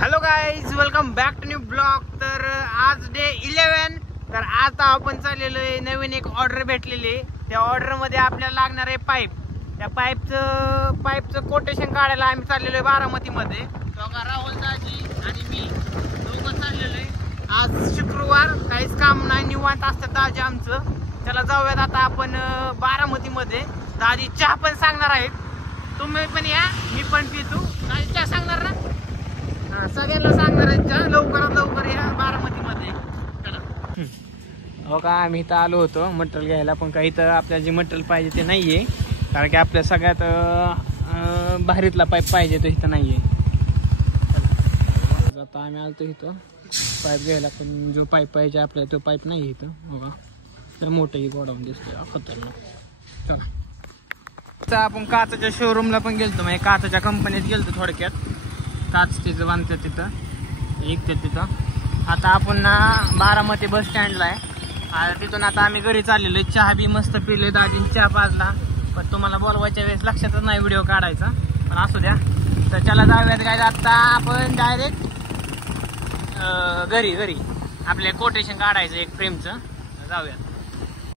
Hello guys, welcome back to new blog. तर आज day 11। तर आता आपण चाललेलो आहे, नवीन एक ऑर्डर भेटलेली। त्या ऑर्डर मध्ये आपल्याला लागणार आहे पाईप। त्या पाईपचं कोटेशन काढायला आम्ही चाललेलो आहे बारामती मध्ये। राहुल दाजी आणि मी दोघं चाललेलो आहे। आज शुक्रवार, काहीच काम नाही, निवांत असतं दाजी आमचं। चला जाऊयात आता आपण बारामती मध्ये। दाजी चहा पण सांगणार आहेत, तुम्ही पण या, मी पण पितो। दाजी चहा सांगणार ना? सगळ्यांना सांगणार आहे चहा, लवकरात लवकर या बारामती मध्ये। हो का, आम्ही इथं आलो होतो मटेरियल घ्यायला, पण काही तर आपल्याला जे मटेरियल पाहिजे ते नाहीये। कारण की आपल्या सगळ्यात भारीतला पाईप पाहिजे तो इथं नाहीये। आता आम्ही आलतो इथं पाईप घ्यायला, पण जो पाईप पाहिजे आपल्याला तो पाईप नाही इथं। बघा मोठंही गोडाऊन दिसतोय, खतरनाक। चला आपण काचाच्या शोरूमला पण गेलतो, म्हणजे काचाच्या कंपनीत गेलतो। थोडक्यात काच तिथं बांधतात, तिथं ऐकतात तिथं। आता आपण ना बारामती बस स्टँडला आहे। तिथून आता आम्ही घरी चाललेलो आहे। चहा बी मस्त पिले, दाजीने चहा पाजला, पण तुम्हाला बोलवायच्या वेळेस लक्षातच नाही व्हिडिओ काढायचा, पण असू द्या। तर चला जाऊयात काय, आता आपण डायरेक्ट घरी आपले कोटेशन काढायचं एक फ्रेमचं, जाऊयात।